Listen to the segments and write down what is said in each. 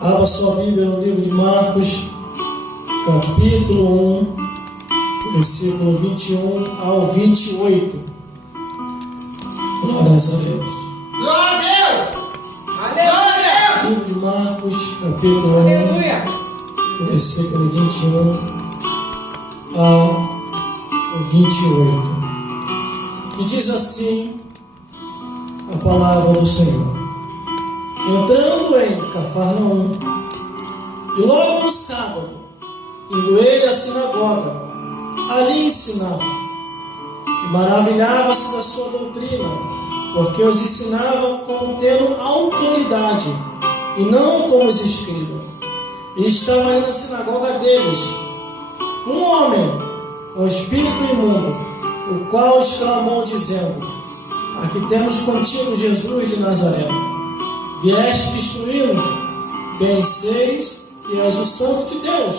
Abra sua Bíblia no livro de Marcos, capítulo 1, versículo 21 ao 28. Glória a Deus. Glória a Deus! Aleluia! Livro de Marcos, capítulo 1, Aleluia! versículo 21 ao 28. E diz assim a palavra do Senhor: entrando em Cafarnaum, e logo no sábado, indo ele à sinagoga, ali ensinava, e maravilhava-se da sua doutrina, porque os ensinava como tendo autoridade, e não como os escribas. E estava ali na sinagoga deles um homem com espírito imundo, o qual exclamou dizendo: aqui temos contigo Jesus de Nazaré. Vieste destruí-nos? Bem seis que és o Santo de Deus.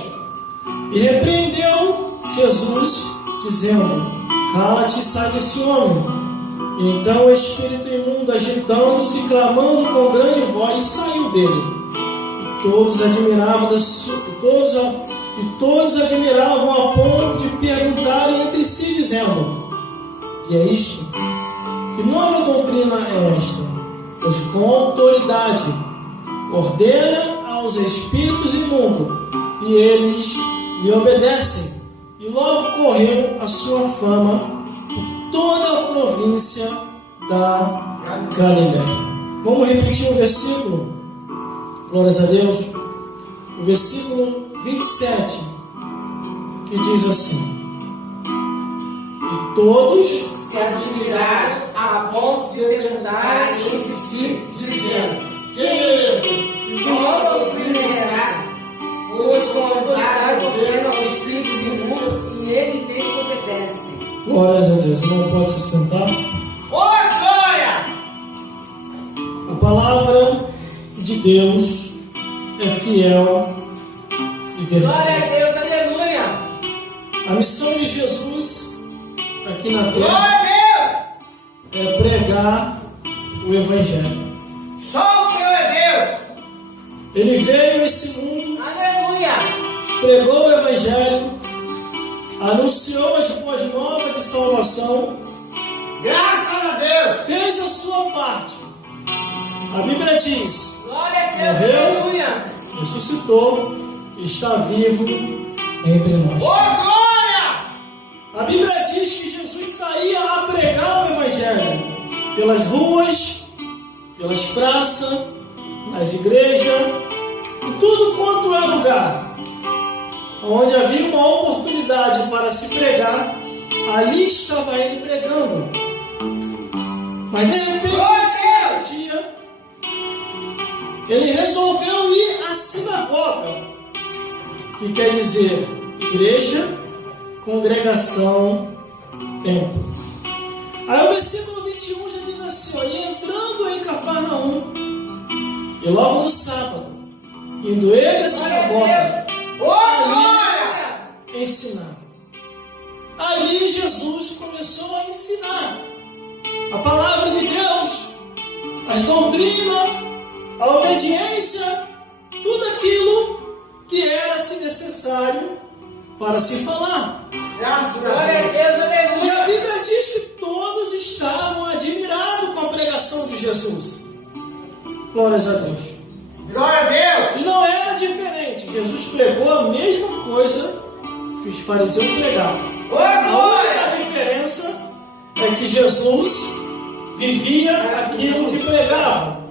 E repreendeu Jesus, dizendo: cala-te e sai desse homem. E então o espírito imundo, agitando-se e clamando com grande voz, saiu dele. E todos admiravam a ponto de perguntarem entre si, dizendo: que é isto? Que nova doutrina é esta? Pois com autoridade ordena aos espíritos imundos, e eles lhe obedecem. E logo correu a sua fama por toda a província da Galiléia. Vamos repetir o versículo? Glórias a Deus. O versículo 27, que diz assim: e todos se admiraram a ponto de perguntarem entre si, dizendo: que é isso? Que nova doutrina é esta? Pois com autoridade ordena ao espírito imundo, e ele lhes obedece. Glórias a Deus. Não pode se sentar. Glória! A palavra de Deus é fiel e Glória verdadeira. a Deus, aleluia! A missão de Jesus aqui na terra Glória a é pregar o Evangelho. Deus! Só o Senhor é Deus! Ele veio a esse mundo, Aleluia! pregou o Evangelho, anunciou as boas novas de salvação, Graças a Deus! fez a sua parte. A Bíblia diz: Glória a Deus, morreu, aleluia! ressuscitou e está vivo entre nós. Glória! A Bíblia diz que Jesus saía a pregar o Evangelho pelas ruas, pelas praças, nas igrejas, em tudo quanto é lugar onde havia uma oportunidade para se pregar, ali estava ele pregando. Mas de repente, um certo dia, ele resolveu ir à sinagoga, que quer dizer igreja, congregação, templo. Aí o versículo 21 já diz assim: ó, e entrando em Cafarnaum, e logo no sábado, indo ele à sinagoga, ali ensinava. Ali Jesus começou a ensinar a palavra de Deus, as doutrinas, a obediência, tudo aquilo que era-se necessário para se falar. Graças a Deus, E aleluia! a Bíblia diz que todos estavam admirados com a pregação de Jesus. Glórias a Deus. Glória a Deus! E não era diferente. Jesus pregou a mesma coisa que os fariseus pregavam. A única diferença é que Jesus vivia aquilo que pregava.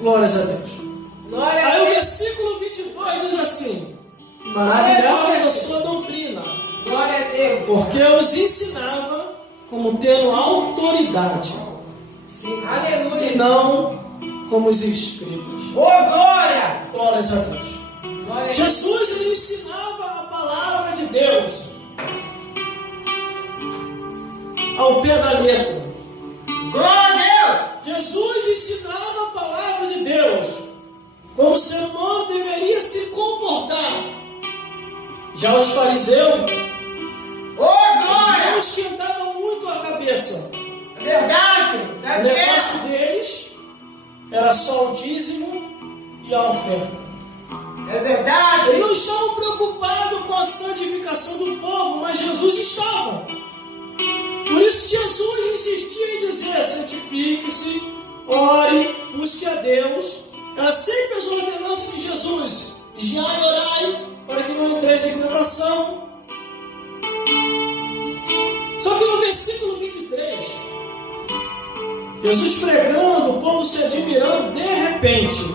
Glórias a Deus. Glória a Aí o Deus! versículo 22 diz assim: maravilhavam da sua doutrina, Glória a Deus! porque os ensinava como tendo autoridade, Sim, e aleluia! não como os escribas. Glória! Glórias a Deus. Glória a Deus! Jesus ele ensinava a palavra de Deus ao pé da letra. Glória a Deus! Jesus ensinava a palavra de Deus como o ser humano deveria se comportar. Já os fariseus, Glória! não esquentavam muito a cabeça. Verdade! O negócio deles era só o dízimo e a oferta. É verdade. Eles não estavam preocupados com a santificação do povo, mas Jesus estava. Por isso Jesus insistia em dizer: santifique-se, ore, busque a Deus. Era sempre as ordenanças de Jesus: vigiai e orai, para que não entreis em tentação. Só que no versículo 23, Jesus pregando, o povo se admirando, de repente,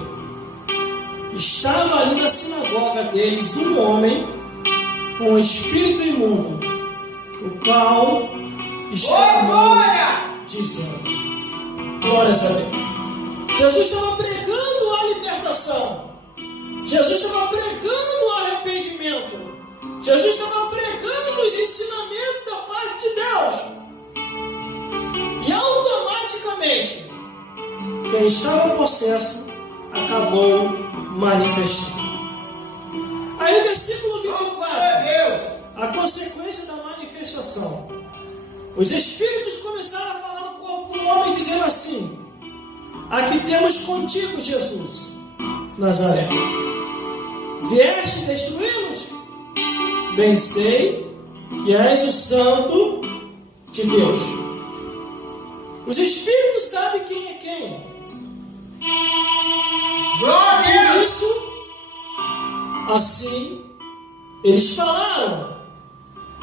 estava ali na sinagoga deles um homem com um espírito imundo, o qual estava dizendo: glórias a Deus. Jesus estava pregando a libertação. Jesus estava pregando o arrependimento. Jesus estava pregando os ensinamentos da parte de Deus. E automaticamente, quem estava possesso acabou manifestando. Aí no versículo 24, a consequência da manifestação. Os espíritos começaram a falar no corpo do homem, dizendo assim: aqui temos contigo, Jesus, Nazaré. Vieste destruí-los? Bem sei que és o Santo de Deus. Os espíritos sabem quem é quem. Por isso, assim, eles falaram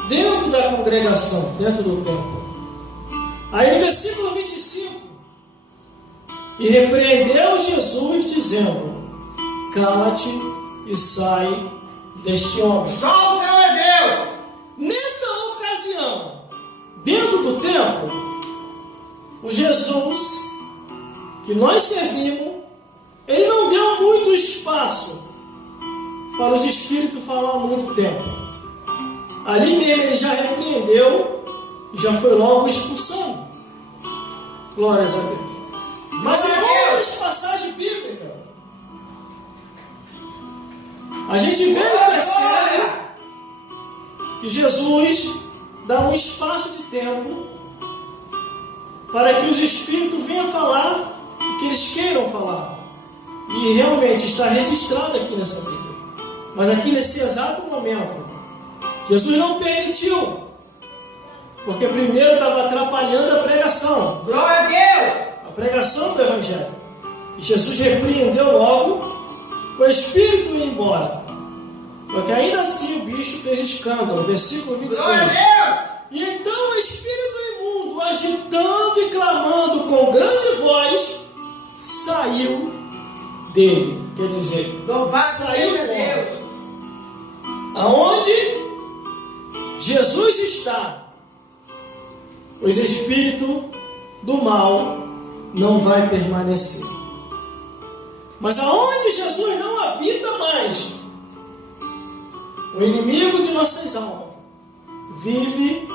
dentro da congregação, dentro do templo. Aí no versículo 25, e repreendeu Jesus, dizendo: cala-te e sai deste homem. Só o Senhor é Deus. Nessa ocasião, dentro do templo, o Jesus que nós servimos, ele não deu muito espaço para os espíritos falar muito tempo. Ali mesmo ele já repreendeu e já foi logo expulsando. Glórias a Deus. Mas em outras passagens bíblicas, a gente vê e percebe que Jesus dá um espaço de tempo para que os espíritos venham falar o que eles queiram falar. E realmente está registrado aqui nessa Bíblia. Mas aqui nesse exato momento, Jesus não permitiu, porque primeiro estava atrapalhando a pregação. Glória a Deus! A pregação do Evangelho. E Jesus repreendeu logo, o espírito ia embora. Só que ainda assim o bicho fez escândalo. Versículo 26. Glória a Deus! E então o espírito imundo, agitando e clamando com grande voz, saiu dele. Quer dizer, saiu seja Deus. Aonde Jesus está, os espíritos do mal não vai permanecer. Mas aonde Jesus não habita mais, o inimigo de nossas almas vive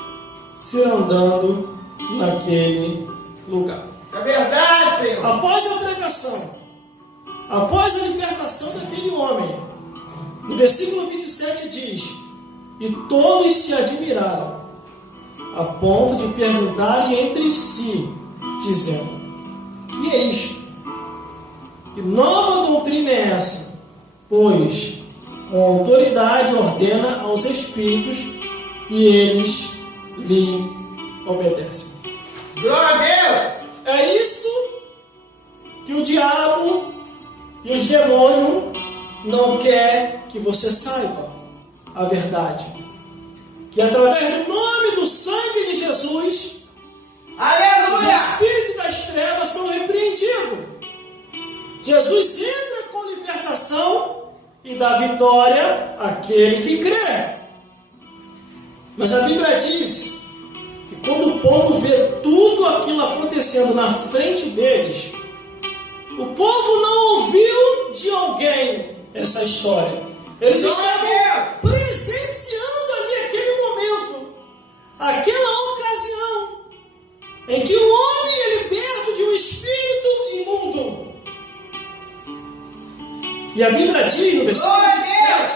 se andando naquele lugar. É verdade, Senhor. Após a pregação, após a libertação daquele homem, no versículo 27 diz: e todos se admiraram, a ponto de perguntarem entre si, dizendo: que é isto? Que nova doutrina é essa? Pois com autoridade ordena aos espíritos e eles lhe obedecem. Glória a Deus! É isso que o diabo e os demônios não quer que você saiba a verdade. Que através do nome do sangue de Jesus, aleluia, os espíritos das trevas são repreendidos. Jesus entra com libertação e dá vitória àquele que crê. Mas a Bíblia diz que quando o povo vê tudo aquilo acontecendo na frente deles, o povo não ouviu de alguém essa história. Eles estavam presenciando ali aquele momento, aquela ocasião em que o homem é liberto de um espírito imundo. E a Bíblia diz no versículo 27,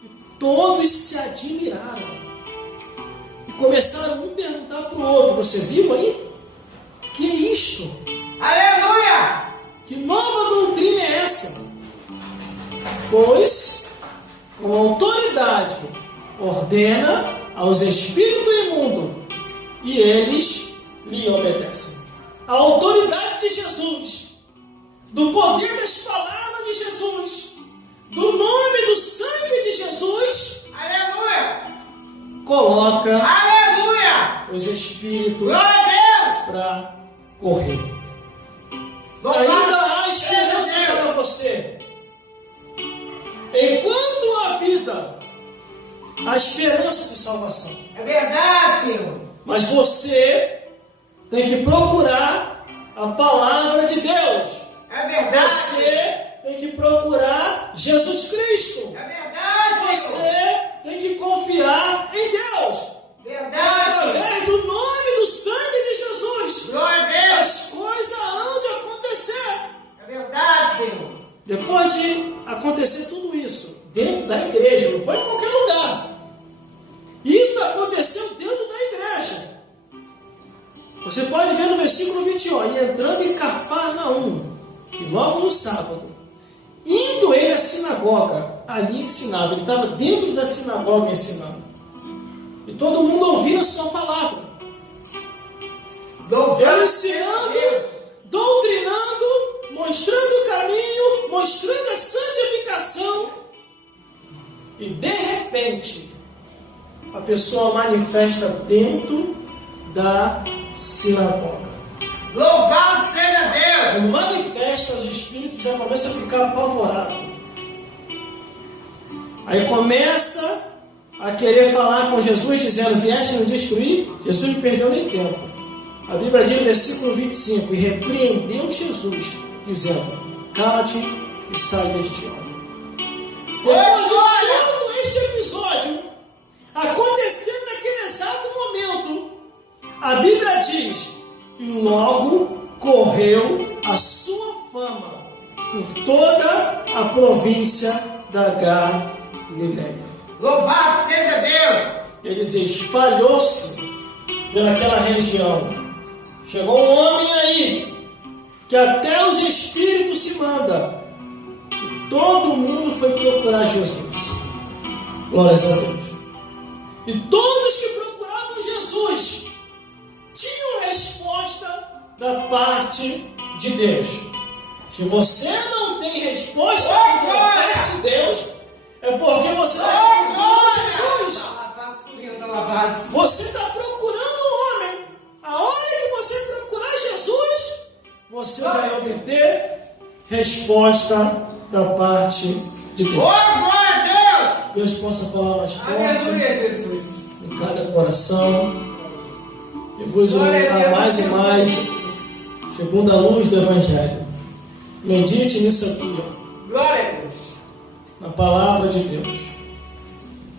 que todos se admiraram e começaram a um perguntar para o outro: você viu aí? Que é isto? Aleluia! Que nova doutrina é essa? pois, com autoridade, ordena aos espíritos imundos, e eles lhe obedecem. A autoridade de Jesus, do poder das palavras de Jesus, do nome do sangue de Jesus, Aleluia! coloca Aleluia! os espíritos Glória a Deus! para correr. Louvado Ainda há esperança seja Deus. para você. Enquanto há vida, há esperança de salvação. É verdade, Senhor. Mas você tem que procurar a palavra de Deus. É verdade. Você tem que procurar Jesus Cristo. É verdade, Senhor. Você tem que confiar em Deus. Verdade. Através do nome do sangue de Jesus, Glória a Deus. as coisas hão de acontecer. É verdade, Senhor. Depois de acontecer tudo isso, dentro da igreja, não foi em qualquer lugar. Isso aconteceu dentro da igreja. Você pode ver no versículo 21, e entrando em Cafarnaum, e logo no sábado, indo ele à sinagoga, ali ensinava. Ele estava dentro da sinagoga ensinando. E todo mundo ouvia a sua palavra. Ele ensinando, doutrinando, mostrando o caminho, mostrando a santificação. E de repente, a pessoa manifesta dentro da sinagoga. Louvado seja Deus. Quando manifesta, os espíritos já começam a ficar apavorados. Aí começa a querer falar com Jesus, dizendo: vieste nos destruir? Jesus não perdeu nem tempo. A Bíblia diz no versículo 25: e repreendeu Jesus, dizendo: cala-te e sai deste homem. Depois de todo este episódio acontecendo naquele exato momento, a Bíblia diz: e logo correu a sua fama por toda a província da Galileia. Louvado seja Deus. Quer dizer, espalhou-se pelaquela região. Chegou um homem aí que até os espíritos se mandam. E todo mundo foi procurar Jesus. Glórias a Deus. E todos que procuravam Jesus tinham resposta da parte de Deus. Se você não tem resposta da parte de Deus, é porque você está procurando Jesus. Você está procurando o homem. A hora que você procurar Jesus, você vai obter resposta da parte de Deus. Glória a Deus possa falar mais forte Aleluia, Jesus. em cada coração e vos iluminar mais e mais segundo a luz do Evangelho. Medite nisso aqui, Glória a Deus. na palavra de Deus.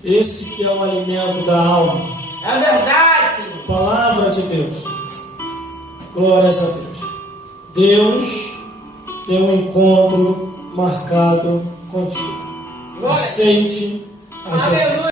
Esse que é o alimento da alma. É verdade, Senhor. Palavra de Deus. Glórias a Deus. Deus tem um encontro marcado contigo. Glória. Aceite a Jesus. Aleluia.